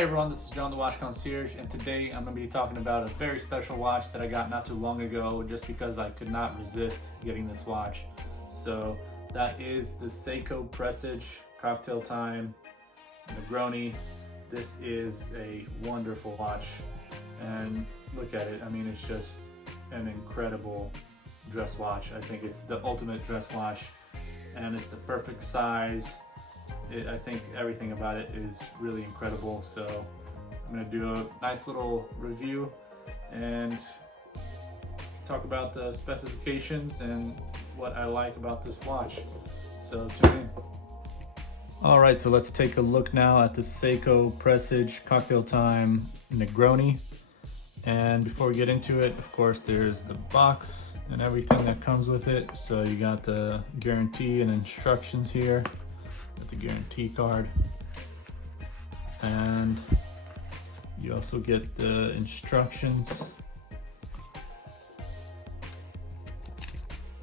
Hey everyone, this is John the Watch Concierge, and today I'm going to be talking about a very special watch that I got not too long ago just because I could not resist getting this watch. So that is the Seiko Presage Cocktail Time Negroni. This is a wonderful watch, and look at it. I mean, it's just an incredible dress watch. I think it's the ultimate dress watch, and it's the perfect size. I think everything about it is really incredible. So I'm going to do a nice little review and talk about the specifications and what I like about this watch. So tune in. Alright, so let's take a look now at the Seiko Presage Cocktail Time Negroni. And before we get into it, of course, there's the box and everything that comes with it. So you got the guarantee and instructions here. The guarantee card, and you also get the instructions,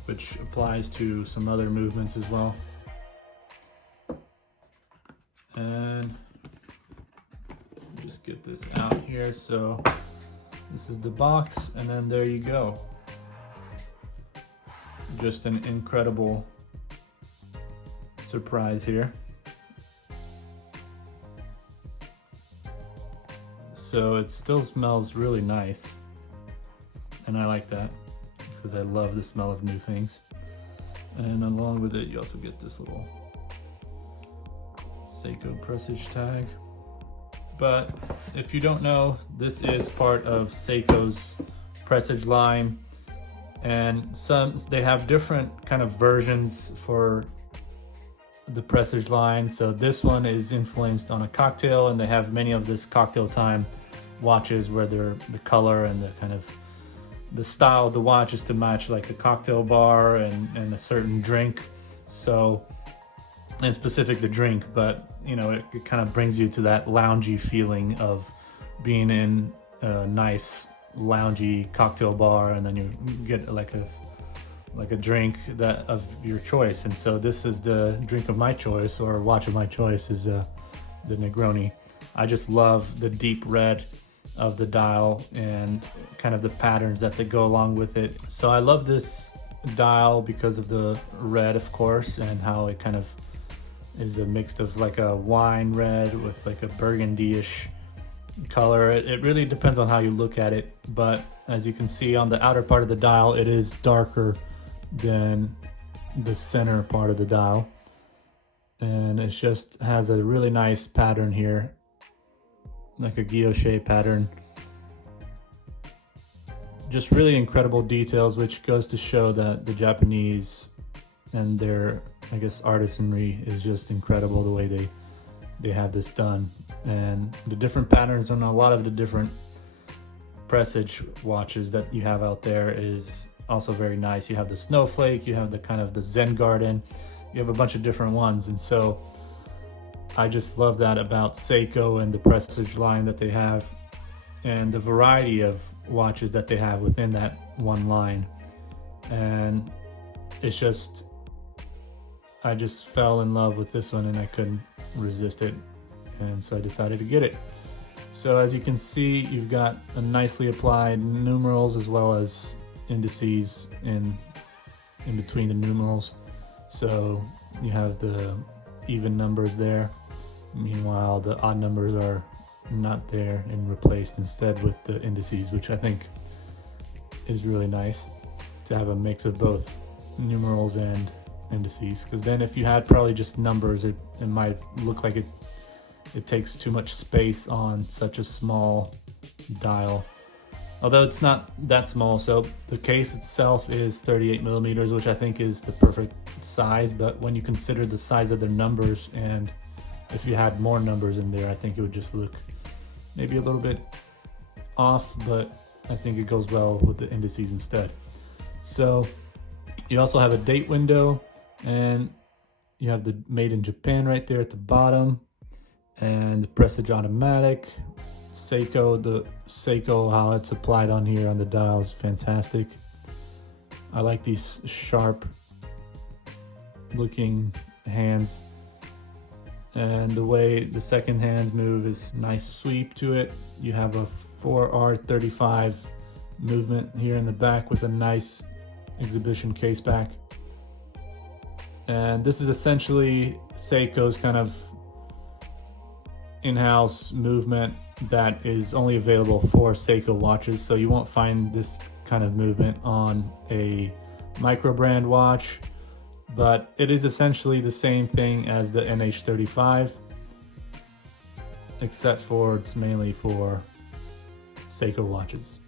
which applies to some other movements as well. And just get this out here. So this is the box, and then there you go. Just an incredible surprise here. So it still smells really nice, and I like that because I love the smell of new things. And along with it, you also get this little Seiko Presage tag. But if you don't know, this is part of Seiko's Presage line, and they have different kind of versions for the Presage line. So this one is influenced on a cocktail, and they have many of this cocktail time watches where the color and the kind of the style of the watch is to match like the cocktail bar and a certain drink. So, and specific the drink, but you know, it kind of brings you to that loungy feeling of being in a nice loungy cocktail bar, and then you get like a drink that of your choice. And so this is the drink of my choice, or watch of my choice, is the Negroni. I just love the deep red of the dial and kind of the patterns that they go along with it. So I love this dial because of the red, of course, and how it kind of is a mix of like a wine red with like a burgundy-ish color. It really depends on how you look at it, but as you can see on the outer part of the dial, it is darker than the center part of the dial, and it just has a really nice pattern here, like a guilloche pattern. Just really incredible details, which goes to show that the Japanese and their, I guess, artisanry is just incredible, the way they have this done. And the different patterns on a lot of the different Presage watches that you have out there is also very nice. You have the snowflake, you have the kind of the Zen garden, you have a bunch of different ones. And so I just love that about Seiko and the Presage line that they have, and the variety of watches that they have within that one line. And it's just, I just fell in love with this one and I couldn't resist it, and so I decided to get it. So as you can see, you've got a nicely applied numerals as well as indices in between the numerals. So you have the even numbers there. Meanwhile, the odd numbers are not there and replaced instead with the indices, which I think is really nice to have a mix of both numerals and indices. Because then if you had probably just numbers, it might look like it takes too much space on such a small dial. Although it's not that small. So the case itself is 38 millimeters, which I think is the perfect size. But when you consider the size of the numbers, and if you had more numbers in there, I think it would just look maybe a little bit off, but I think it goes well with the indices instead. So you also have a date window, and you have the made in Japan right there at the bottom, and the Presage automatic. Seiko, the Seiko, how it's applied on here on the dial is fantastic. I like these sharp looking hands And the way the second hand move is nice sweep to it. You have a 4R35 movement here in the back with a nice exhibition case back. And this is essentially Seiko's kind of in-house movement that is only available for Seiko watches. So you won't find this kind of movement on a micro brand watch, but it is essentially the same thing as the NH35, except for it's mainly for Seiko watches.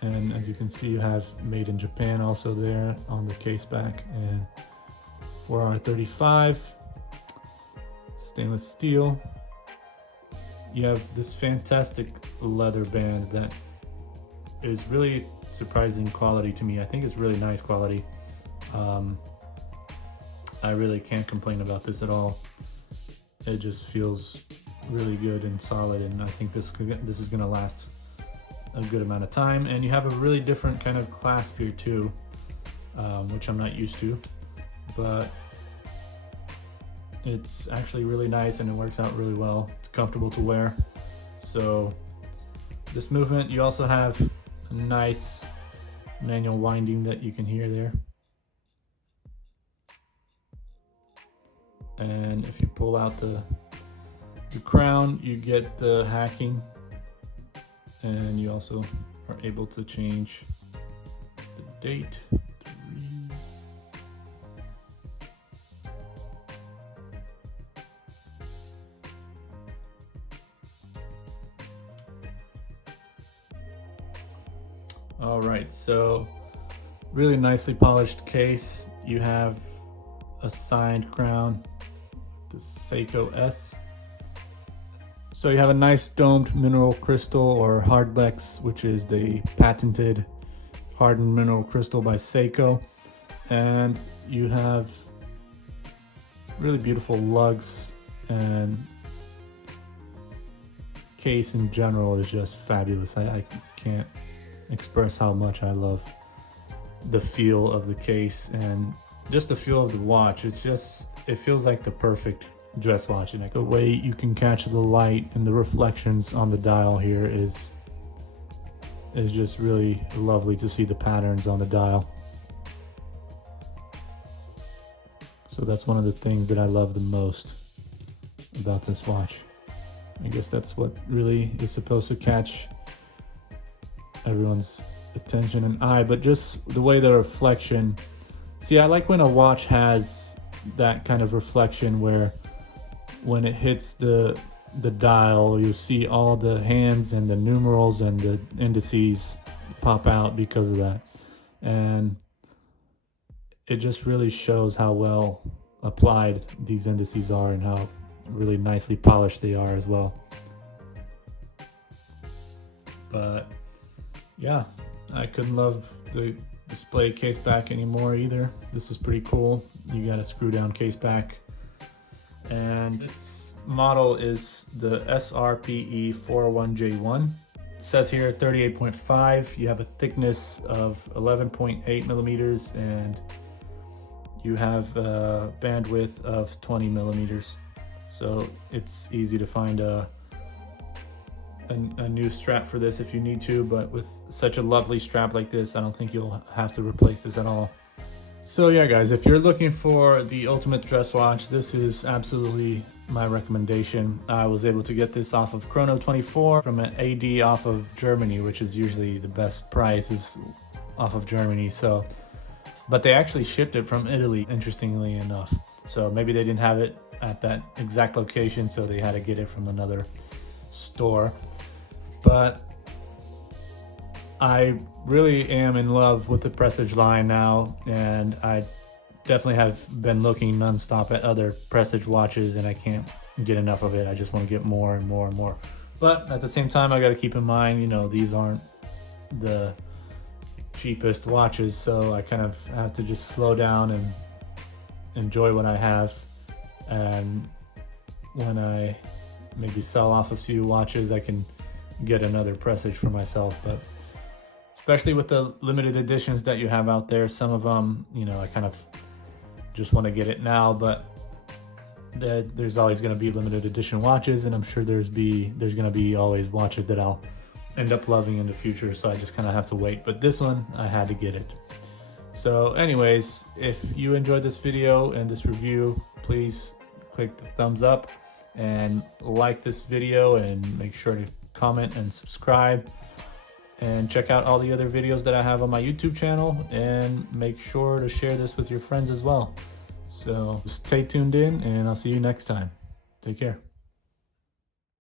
And as you can see, you have made in Japan also there on the case back, and 4R35 stainless steel. You have this fantastic leather band that is really surprising quality to me. I think it's really nice quality. I really can't complain about this at all. It just feels really good and solid, and I think this is going to last a good amount of time. And you have a really different kind of clasp here too, which I'm not used to, but it's actually really nice and it works out really well. It's comfortable to wear. So this movement, you also have a nice manual winding that you can hear there. And if you pull out the crown, you get the hacking, and you also are able to change the date. All right, so really nicely polished case. You have a signed crown, the Seiko S. So you have a nice domed mineral crystal, or Hardlex, which is the patented hardened mineral crystal by Seiko. And you have really beautiful lugs, and case in general is just fabulous. I can't express how much I love the feel of the case and just the feel of the watch. It feels like the perfect dress watch, and the way you can catch the light and the reflections on the dial here is just really lovely to see the patterns on the dial. So that's one of the things that I love the most about this watch. I guess that's what really is supposed to catch everyone's attention and eye, but just the way the reflection. See, I like when a watch has that kind of reflection where when it hits the dial, you see all the hands and the numerals and the indices pop out because of that. And it just really shows how well applied these indices are and how really nicely polished they are as well. But yeah, I couldn't love the display case back anymore either. This is pretty cool. You got a screw down case back, and this model is the SRPE 401J1. It says here 38.5. You have a thickness of 11.8 millimeters, and you have a bandwidth of 20 millimeters. So it's easy to find a new strap for this if you need to, but with such a lovely strap like this, I don't think you'll have to replace this at all. So yeah guys, if you're looking for the ultimate dress watch, this is absolutely my recommendation. I was able to get this off of Chrono24 from an AD off of Germany, which is usually the best price is off of Germany. So, but they actually shipped it from Italy, interestingly enough. So maybe they didn't have it at that exact location, so they had to get it from another store. But I really am in love with the Presage line now, and I definitely have been looking nonstop at other Presage watches, and I can't get enough of it. I just want to get more and more and more. But at the same time, I got to keep in mind, you know, these aren't the cheapest watches, so I kind of have to just slow down and enjoy what I have. And when I maybe sell off a few watches, I can get another Presage for myself. But especially with the limited editions that you have out there, some of them, you know, I kind of just want to get it now, but there's always going to be limited edition watches, and I'm sure there's going to be always watches that I'll end up loving in the future, so I just kind of have to wait. But this one, I had to get it. So anyways, if you enjoyed this video and this review, please click the thumbs up and like this video, and make sure to comment and subscribe, and check out all the other videos that I have on my YouTube channel, and make sure to share this with your friends as well. So stay tuned in, and I'll see you next time. Take care.